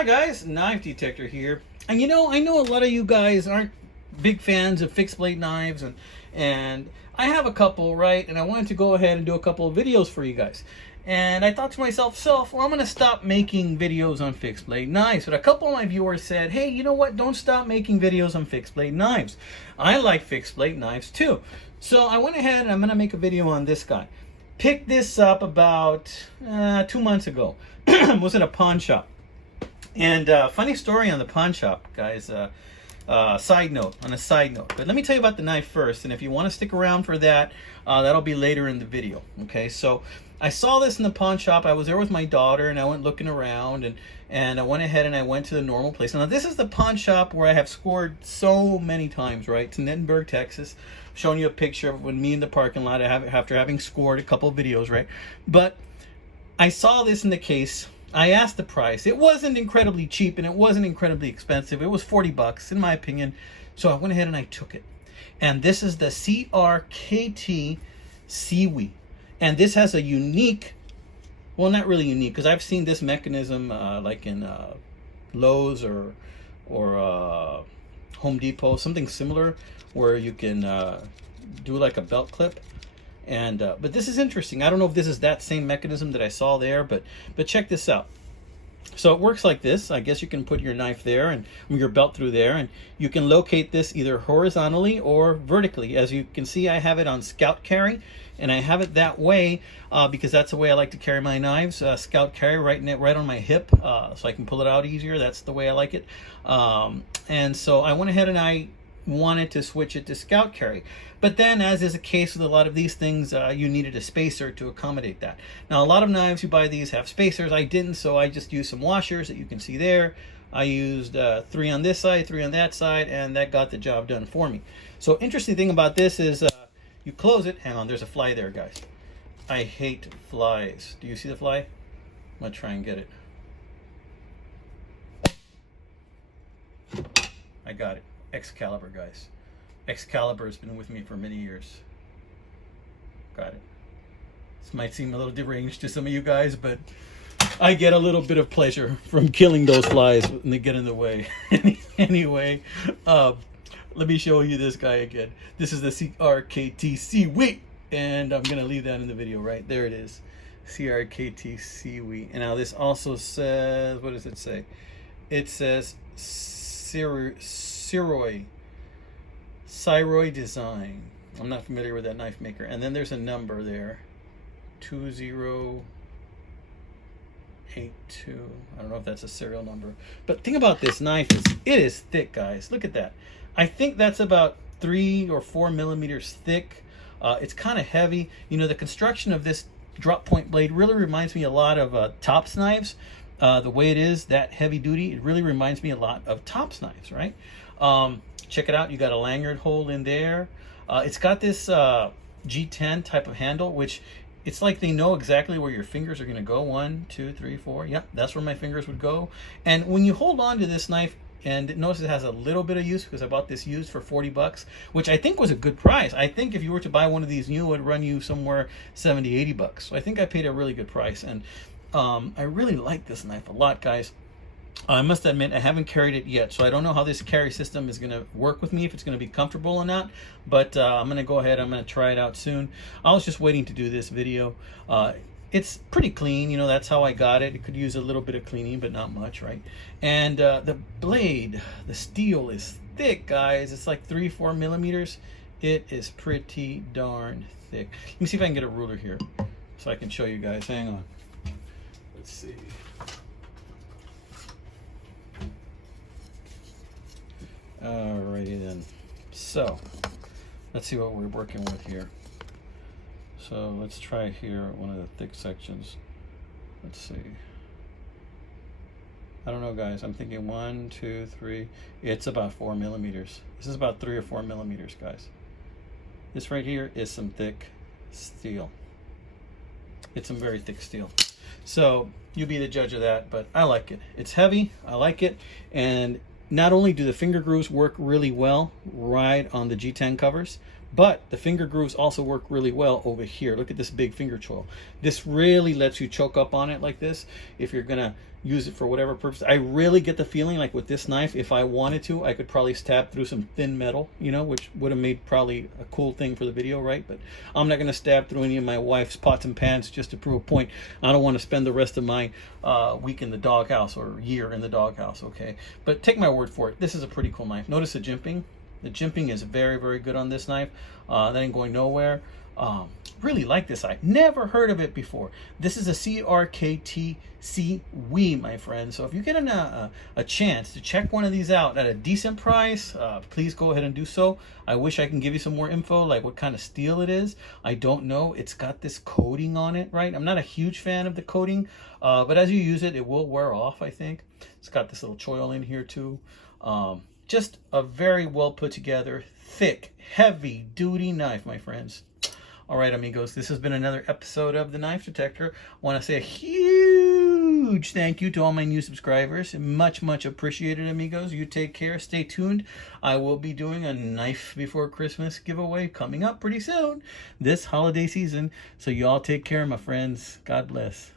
Hi guys, Knife Detector here. And I know a lot of you guys aren't big fans of fixed blade knives, and I have a couple, right? And I wanted to go ahead and do a couple of videos for you guys. And I thought to myself, well, I'm going to stop making videos on fixed blade knives. But a couple of my viewers said, hey, you know what? Don't stop making videos on fixed blade knives. I like fixed blade knives too. So I went ahead and I'm going to make a video on this guy. Picked this up about 2 months ago. Was at a pawn shop. And funny story on the pawn shop, guys. Side note. But let me tell you about the knife first. And if you want to stick around for that, that'll be later in the video. Okay, so I saw this in the pawn shop. I was there with my daughter, and I went looking around, and I went ahead and I went to the normal place. Now, this is the pawn shop where I have scored so many times, right? It's in Edinburgh, Texas. I'm showing you a picture of when me in the parking lot after having scored a couple of videos, right? But I saw this in the case. I asked the price. It wasn't incredibly cheap and it wasn't incredibly expensive. It was 40 bucks in my opinion. So I went ahead and I took it. And this is the CRKT SIWI. And this has a unique, well, not really unique, because I've seen this mechanism like in Lowe's or Home Depot, something similar, where you can do like a belt clip. And but this is interesting. I don't know if this is that same mechanism that I saw there, but check this out. So it works like this. I guess you can put your knife there and your belt through there, and you can locate this either horizontally or vertically. As you can see, I have it on scout carry, and I have it that way because that's the way I like to carry my knives. Scout carry right on my hip, so I can pull it out easier. That's the way I like it. And so I went ahead and I wanted to switch it to scout carry, but then, as is the case with a lot of these things, you needed a spacer to accommodate that. Now, a lot of knives you buy these have spacers. I didn't, so I just used some washers that you can see there. I used 3 on this side, 3 on that side, and that got the job done for me. So interesting thing about this is you close it. Hang on, there's a fly there, guys. I hate flies. Do you see the fly? I'm gonna try and get it. I got it. Excalibur, guys. Excalibur has been with me for many years. Got it. This might seem a little deranged to some of you guys, but I get a little bit of pleasure from killing those flies when they get in the way. Anyway, let me show you this guy again. This is the CRKT SIWI, and I'm gonna leave that in the video. Right there it is, CRKT SIWI. And now this also says, what does it say? It says Siwai design. I'm not familiar with that knife maker. And then there's a number there, 2082. I don't know if that's a serial number. But think about this knife is it is thick, guys. Look at that. I think that's about 3 or 4 millimeters thick. It's kind of heavy. You know, the construction of this drop point blade really reminds me a lot of Tops knives. The way it is, that heavy duty, it really reminds me a lot of Tops knives, right? Check it out. You got a lanyard hole in there. It's got this G10 type of handle, which it's like they know exactly where your fingers are going to go. 1, 2, 3, 4. Yep, that's where my fingers would go. And when you hold on to this knife, and notice it has a little bit of use because I bought this used for 40 bucks, which I think was a good price. I think if you were to buy one of these new, it would run you somewhere 70, 80 bucks. So I think I paid a really good price. And I really like this knife a lot, guys. I must admit, I haven't carried it yet, so I don't know how this carry system is going to work with me, if it's going to be comfortable or not, but I'm going to go ahead, I'm going to try it out soon. I was just waiting to do this video. It's pretty clean, you know, that's how I got it. It could use a little bit of cleaning, but not much, right? And the blade, the steel is thick, guys. It's like 3-4 millimeters. It is pretty darn thick. Let me see if I can get a ruler here so I can show you guys. Hang on. Let's see. Alrighty then. So let's see what we're working with here. So let's try here one of the thick sections. Let's see. I don't know, guys. I'm thinking 1, 2, 3. It's about 4 millimeters. This is about 3 or 4 millimeters, guys. This right here is some thick steel. It's some very thick steel. So you be the judge of that, but I like it. It's heavy. I like it. And not only do the finger grooves work really well right on the G10 covers, But the finger grooves also work really well over here. Look at this big finger choil. This really lets you choke up on it like this if you're gonna use it for whatever purpose. I really get the feeling like with this knife, if I wanted to, I could probably stab through some thin metal, you know, which would have made probably a cool thing for the video, right? But I'm not gonna stab through any of my wife's pots and pans just to prove a point. I don't want to spend the rest of my week in the doghouse or year in the doghouse, okay? But take my word for it, this is a pretty cool knife. Notice the jimping. The jimping is very, very good on this knife. That ain't going nowhere. Really like this knife. Never heard of it before. This is a CRKT SIWI, my friend. So if you get a chance to check one of these out at a decent price, please go ahead and do so. I wish I can give you some more info, like what kind of steel it is. I don't know. It's got this coating on it, right? I'm not a huge fan of the coating, but as you use it, it will wear off, I think. It's got this little choil in here too. Just a very well put together, thick, heavy duty knife, my friends. All right, amigos, this has been another episode of The Knife Detector. I want to say a huge thank you to all my new subscribers. Much, much appreciated, amigos. You take care. Stay tuned. I will be doing a Knife Before Christmas giveaway coming up pretty soon this holiday season. So you all take care, my friends. God bless.